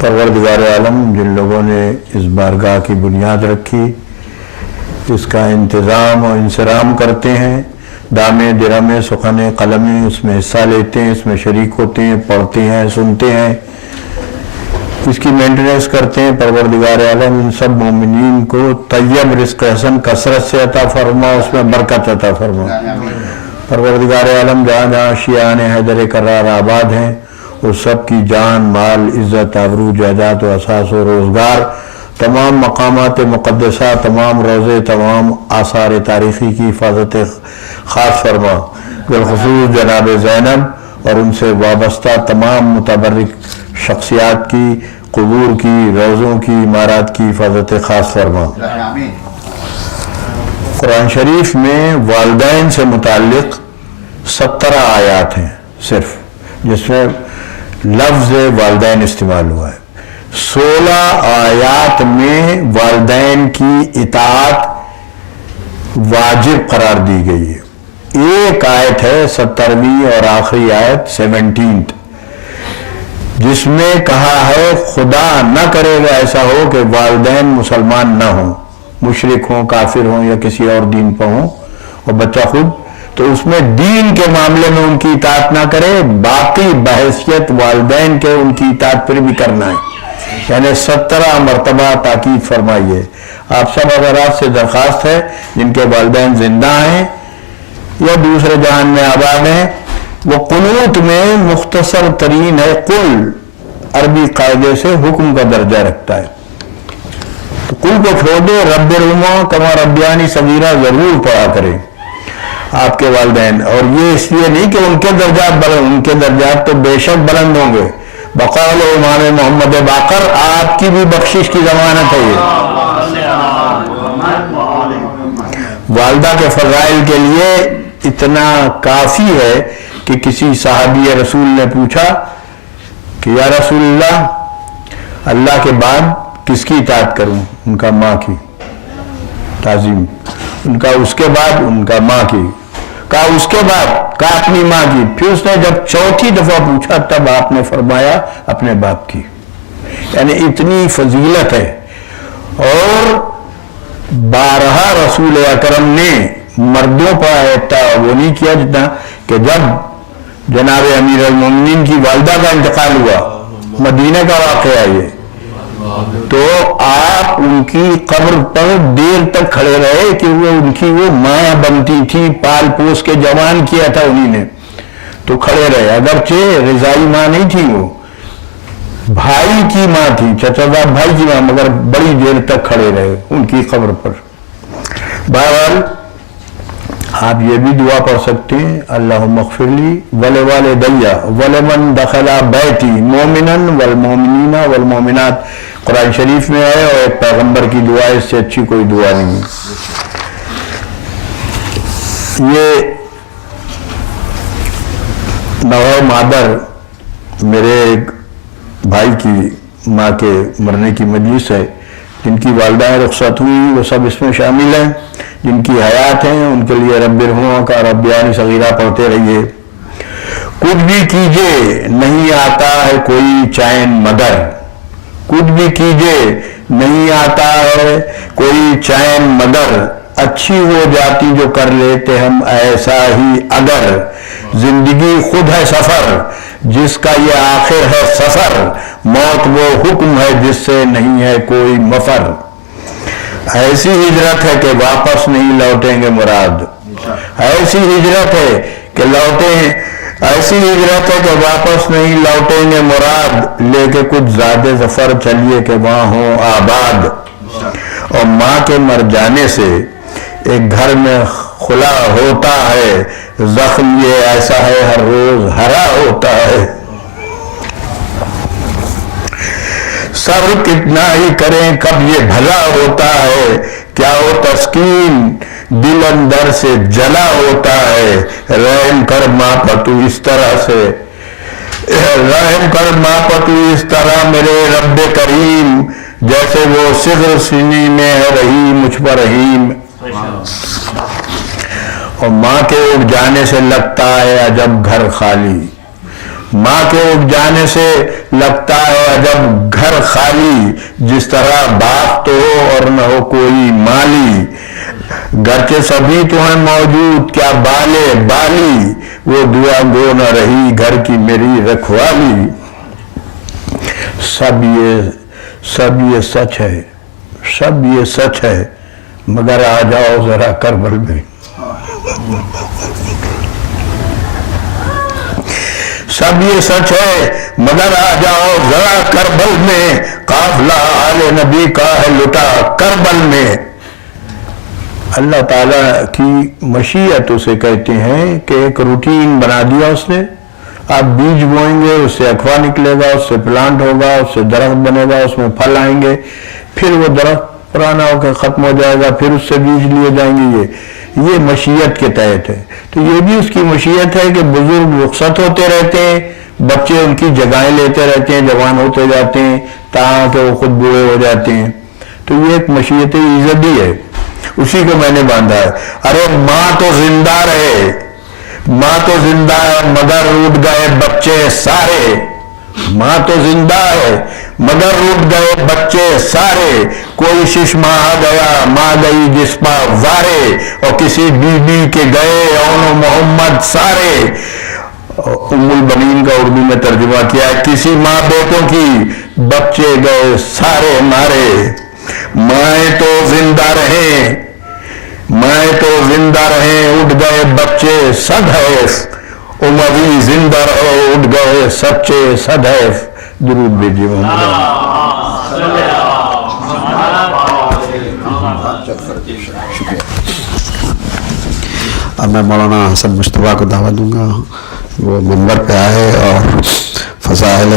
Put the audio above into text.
پروردگار عالم جن لوگوں نے اس بارگاہ کی بنیاد رکھی، اس کا انتظام اور انصرام کرتے ہیں، دامے درمے سخنے قلمیں اس میں حصہ لیتے ہیں، اس میں شریک ہوتے ہیں، پڑھتے ہیں، سنتے ہیں، اس کی مینٹیننس کرتے ہیں، پروردگار عالم ان سب مومنین کو طیب رزق حسن کثرت سے عطا فرما، اس میں برکت عطا فرما۔ پروردگار عالم جہاں جہاں شیعان حیدر کرار آباد ہیں، اس سب کی جان، مال، عزت، آبرو، جائیداد و اساس و روزگار، تمام مقامات مقدسہ، تمام روضے، تمام آثار تاریخی کی حفاظت خاص فرما۔ بالخصوص جناب زینب اور ان سے وابستہ تمام متبرک شخصیات کی، قبور کی، روضوں کی، عمارات کی حفاظت خاص فرما۔ قرآن شریف میں والدین سے متعلق 17 آیات ہیں صرف، جس میں لفظ والدین استعمال ہوا ہے۔ 16 آیات میں والدین کی اطاعت واجب قرار دی گئی ہے۔ ایک آیت ہے 17ویں اور آخری آیت 17، جس میں کہا ہے خدا نہ کرے گا ایسا ہو کہ والدین مسلمان نہ ہوں، مشرک ہوں، کافر ہوں یا کسی اور دین پر ہوں، اور بچہ خود، تو اس میں دین کے معاملے میں ان کی اطاعت نہ کرے، باقی بحیثیت والدین کے ان کی اطاعت پر بھی کرنا ہے، یعنی 17 مرتبہ تاکید فرمائیے۔ آپ سب حضرات سے درخواست ہے جن کے والدین زندہ ہیں یا دوسرے جہان میں آباد ہیں، وہ قنوت میں مختصر ترین ہے، قل عربی قاعدے سے حکم کا درجہ رکھتا ہے، تو قل کو چھوڑ دے، رب ارحمہما کما ربیانی صغیرہ ضرور پڑھا کریں آپ کے والدین۔ اور یہ اس لیے نہیں کہ ان کے درجات بلند، ان کے درجات تو بے شک بلند ہوں گے، بقول امام محمد باقر، آپ کی بھی بخشش کی ضمانت ہے یہ۔ والدہ کے فضائل کے لیے اتنا کافی ہے کہ کسی صحابی رسول نے پوچھا کہ یا رسول اللہ کے بعد کس کی اطاعت کروں؟ ان کا ماں کی تعظیم، ان کا اس کے بعد ان کا ماں کی، کہا اس کے بعد، کہا اپنی ماں کی، پھر اس نے جب چوتھی دفعہ پوچھا تب آپ نے فرمایا اپنے باپ کی، یعنی اتنی فضیلت ہے۔ اور بارہا رسول اکرم نے مردوں پر وہ نہیں کیا جتنا کہ جب جناب امیر المومنین کی والدہ کا انتقال ہوا، مدینہ کا واقعہ یہ، تو آپ ان کی قبر پر دیر تک کھڑے رہے کہ وہ ان کی وہ ماں بنتی تھی، پال پوس کے جوان کیا تھا انہی نے، تو کھڑے رہے، اگرچہ رضائی ماں نہیں تھی، وہ بھائی کی ماں تھی، چچا صاحب بھائی کی ماں، مگر بڑی دیر تک کھڑے رہے ان کی قبر پر۔ بہرحال آپ یہ بھی دعا پڑھ سکتے ہیں، اللہم اغفر لی ولوالدی ولمن دخل بیتی مومنا والمومنین والمومنات، قرآن شریف میں ہے، اور ایک پیغمبر کی دعا ہے، اس سے اچھی کوئی دعا نہیں۔ یہ نوہ مادر میرے ایک بھائی کی ماں کے مرنے کی مجلس ہے، جن کی والدہ رخصت ہوئی، وہ سب اس میں شامل ہیں، جن کی حیات ہیں ان کے لیے رب ارحمہما کا ربیانی صغیرہ پڑھتے رہیے۔ کچھ بھی کیجئے نہیں آتا ہے کوئی چین مگر، کچھ بھی کیجئے نہیں آتا ہے کوئی چین مگر، اچھی ہو جاتی جو کر لیتے ہم ایسا ہی اگر، زندگی خود ہے سفر جس کا یہ آخر ہے سفر، موت وہ حکم ہے جس سے نہیں ہے کوئی مفر، ایسی ہجرت ہے کہ واپس نہیں لوٹیں گے مراد، ایسی ہجرت ہے کہ ایسی ہجرت ہے کہ واپس نہیں لوٹیں گے مراد، لے کے کچھ زیادہ ظفر چلیے کہ وہاں ہوں آباد۔ اور ماں کے مر جانے سے ایک گھر میں خلا ہوتا ہے، زخم یہ ایسا ہے ہر روز ہرا ہوتا ہے، صبر کتنا ہی کریں کب یہ بھلا ہوتا ہے، کیا ہو تسکین دل اندر سے جلا ہوتا ہے، رحم کر ماں پر تو اس طرح سے، رحم کر ماں پر تو اس طرح میرے رب کریم، جیسے وہ صغر سنی میں ہے رحیم مجھ پر رحیم۔ اور ماں کے اٹھ جانے سے لگتا ہے عجب گھر خالی، ماں کے اٹھ جانے سے لگتا ہے عجب گھر خالی، جس طرح باپ تو ہو اور نہ ہو کوئی مالی، گرچہ سبھی تو ہیں موجود کیا بالے بالی، وہ دعا گو نہ رہی گھر کی میری رکھوالی۔ سب یہ سچ ہے، سب یہ سچ ہے، مگر آ جاؤ ذرا کربل میں۔ سب یہ سچ ہے مگر آ جاؤ ذرا کربل میں، قافلہ آل نبی کا ہے لٹا کربل میں۔ اللہ تعالیٰ کی مشیت اسے کہتے ہیں کہ ایک روٹین بنا دیا اس نے، آپ بیج بوئیں گے، اس سے اخوا نکلے گا، اس سے پلانٹ ہوگا، اس سے درخت بنے گا، اس میں پھل آئیں گے، پھر وہ درخت پرانا ہو کے ختم ہو جائے گا، پھر اس سے بیج لیے جائیں گے۔ یہ مشیت کے تحت ہے۔ تو یہ بھی اس کی مشیت ہے کہ بزرگ رخصت ہوتے رہتے ہیں، بچے ان کی جگہیں لیتے رہتے ہیں، جوان ہوتے جاتے ہیں، تاکہ وہ خود بوڑھے ہو جاتے ہیں۔ تو یہ ایک مشیت ایزدی ہے، اسی کو میں نے باندھا ہے۔ ارے ماں تو زندہ رہے، ماں تو زندہ ہے مگر روٹ گئے بچے سارے، ماں تو زندہ ہے مگر روٹ گئے بچے سارے، کوئی ششمہ آ گیا ماں گئی جس پا وارے، اور کسی بی بی کے گئے اون و محمد سارے۔ ام البنین کا اردو میں ترجمہ کیا ہے، کسی ماں بیٹوں کی بچے گئے سارے مارے، مائیں تو زندہ رہیں، مائیں تو زندہ رہیں اٹھ گئے بچے صدحیف، اموی زندہ رہو اٹھ گئے سچے صدحیف۔ درود بھیجیے شکریہ۔ اب میں مولانا حسن مشتبہ کو دعوت دوں گا، وہ منبر پہ آئے اور فضائل